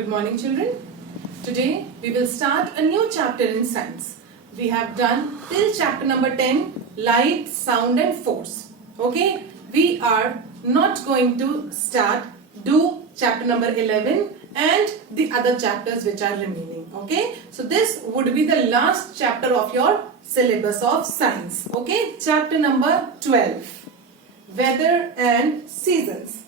Good morning, children. Today we will start a new chapter in science. We have done till chapter number 10, light, sound and force. Okay, we are not going to do chapter number 11 and the other chapters which are remaining. Okay, so this would be the last chapter of your syllabus of science. Okay, chapter number 12, weather and seasons.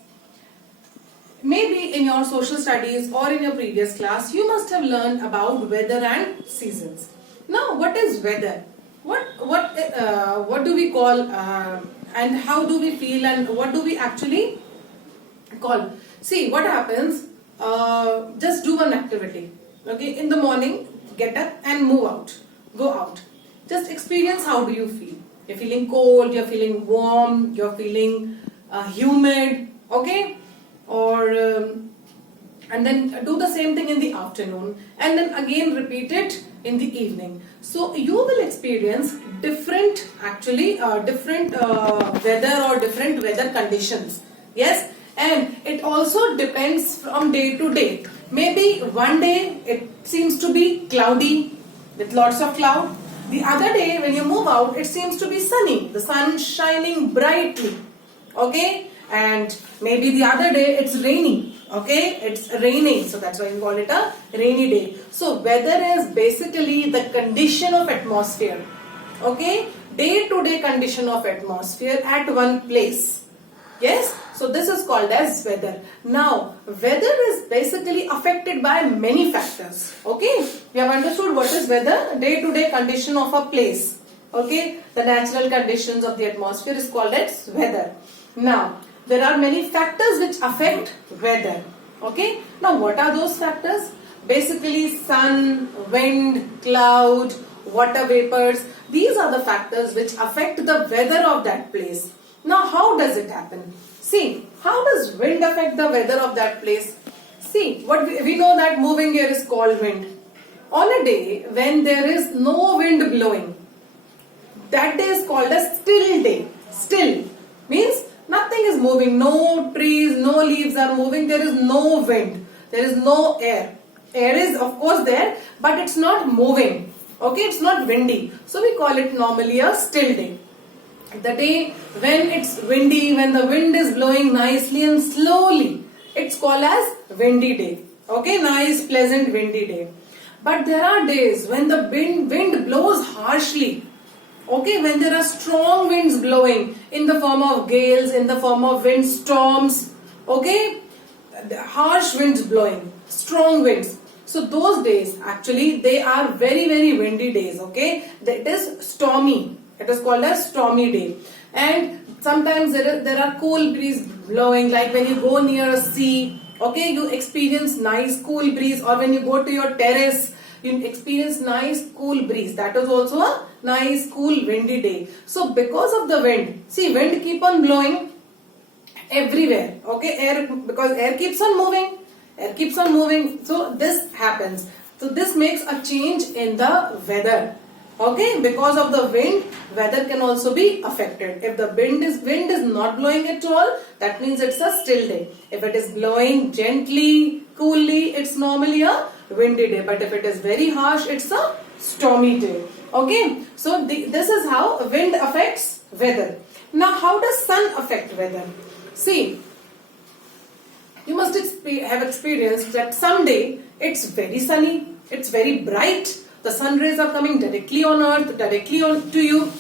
Maybe in your social studies or in your previous class, you must have learned about weather and seasons. Now, what is weather? What do we call and how do we feel and what do we actually call? See, what happens? Just do one activity. Okay, in the morning, get up and move out. Go out. Just experience how do you feel. You're feeling cold. You're feeling warm. You're feeling humid. Okay. And then do the same thing in the afternoon and then again repeat it in the evening. So you will experience different weather or different weather conditions. Yes, and it also depends from day to day. Maybe one day it seems to be cloudy with lots of cloud. The other day when you move out, it seems to be sunny. The sun shining brightly. Okay. And maybe the other day it's rainy. Okay, it's raining, so that's why we call it a rainy day. So weather is basically the condition of atmosphere. Okay, day-to-day condition of atmosphere at one place. Yes, so this is called as weather. Now, weather is basically affected by many factors. Okay, we have understood what is weather, day-to-day condition of a place. Okay, the natural conditions of the atmosphere is called as weather. Now, there are many factors which affect weather. Okay. Now, what are those factors? Basically, sun, wind, cloud, water vapors. These are the factors which affect the weather of that place. Now, how does it happen? See, how does wind affect the weather of that place? See, what we know that moving air is called wind. On a day when there is no wind blowing, that day is called a still day. Still means nothing is moving, no trees, no leaves are moving, there is no wind, there is no air. Air is of course there, but it's not moving. Okay, it's not windy. So we call it normally a still day. The day when it's windy, when the wind is blowing nicely and slowly, it's called as windy day. Okay, nice, pleasant, windy day. But there are days when the wind blows harshly. Okay, when there are strong winds blowing in the form of gales, in the form of wind storms, okay, harsh winds blowing, strong winds. So those days actually they are very, very windy days, okay. It is stormy. It is called as stormy day. And sometimes there are cool breeze blowing, like when you go near a sea, okay, you experience nice cool breeze, or when you go to your terrace, you experience nice cool breeze. That is also a nice cool windy day. So because of the wind, see, wind keep on blowing everywhere. Okay, because air keeps on moving. Air keeps on moving. So this happens. So this makes a change in the weather. Okay, because of the wind, weather can also be affected. If the wind is not blowing at all, that means it's a still day. If it is blowing gently, coolly, it's normally a windy day. But if it is very harsh, it's a stormy day. Okay, so this is how wind affects weather. Now, how does sun affect weather? See, you must have experienced that someday it's very sunny, it's very bright. The sun rays are coming directly on earth, directly on to you.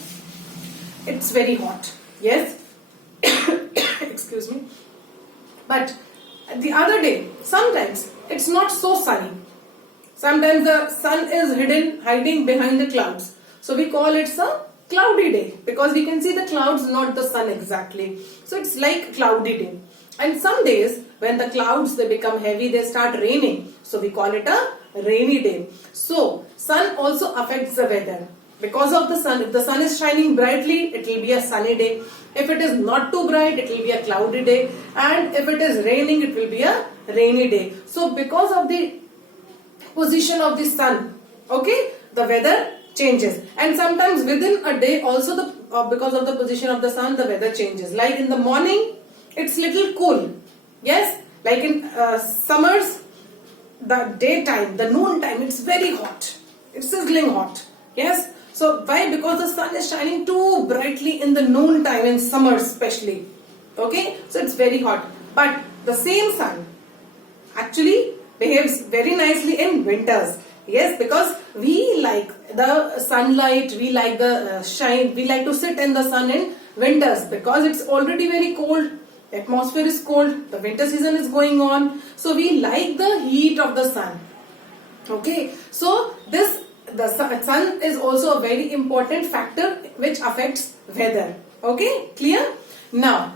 It's very hot. Yes? Excuse me. But the other day, sometimes it's not so sunny. Sometimes the sun is hiding behind the clouds. So we call it a cloudy day because we can see the clouds, not the sun exactly. So it's like cloudy day. And some days when the clouds they become heavy, they start raining. So we call it a rainy day. So sun also affects the weather. Because of the sun, if the sun is shining brightly, it will be a sunny day. If it is not too bright, it will be a cloudy day. And if it is raining, it will be a rainy day. So because of the position of the sun, okay, the weather changes. And sometimes within a day also because of the position of the sun, the weather changes. Like in the morning, it's little cool. Yes, like in summers, the daytime, the noon time, it's very hot. It's sizzling hot. Yes. So why? Because the sun is shining too brightly in the noon time, in summer especially. Okay. So it's very hot. But the same sun actually behaves very nicely in winters. Yes, because we like the sunlight, we like the shine, we like to sit in the sun in winters because it's already very cold. The atmosphere is cold, the winter season is going on, so we like the heat of the sun. Okay, so the sun is also a very important factor which affects weather. Okay, clear? Now,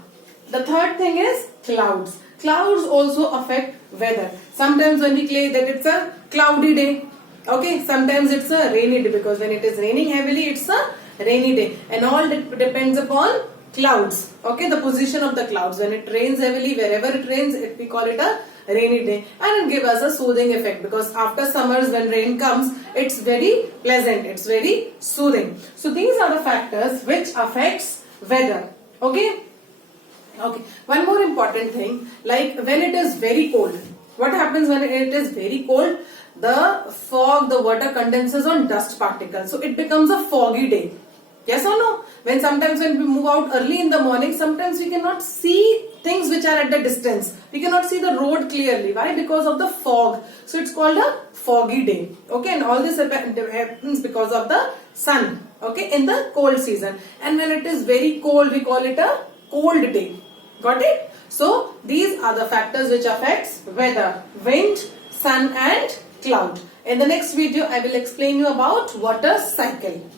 the third thing is clouds. Clouds also affect weather. Sometimes when we say that it's a cloudy day, okay, sometimes it's a rainy day, because when it is raining heavily, it's a rainy day, and all depends upon clouds. Okay, the position of the clouds. When it rains heavily, wherever it rains, we call it a rainy day, and it gives us a soothing effect, because after summers when rain comes, it's very pleasant, it's very soothing. So these are the factors which affects weather. Okay. Okay. One more important thing, like when it is very cold, what happens when it is very cold? The fog, the water condenses on dust particles, so it becomes a foggy day. Yes or no? Sometimes when we move out early in the morning, sometimes we cannot see things which are at the distance. We cannot see the road clearly. Why? Because of the fog. So it's called a foggy day. Okay, and all this happens because of the sun. Okay, in the cold season. And when it is very cold, we call it a cold day. Got it? So these are the factors which affects weather: wind, sun and cloud. In the next video, I will explain you about water cycle.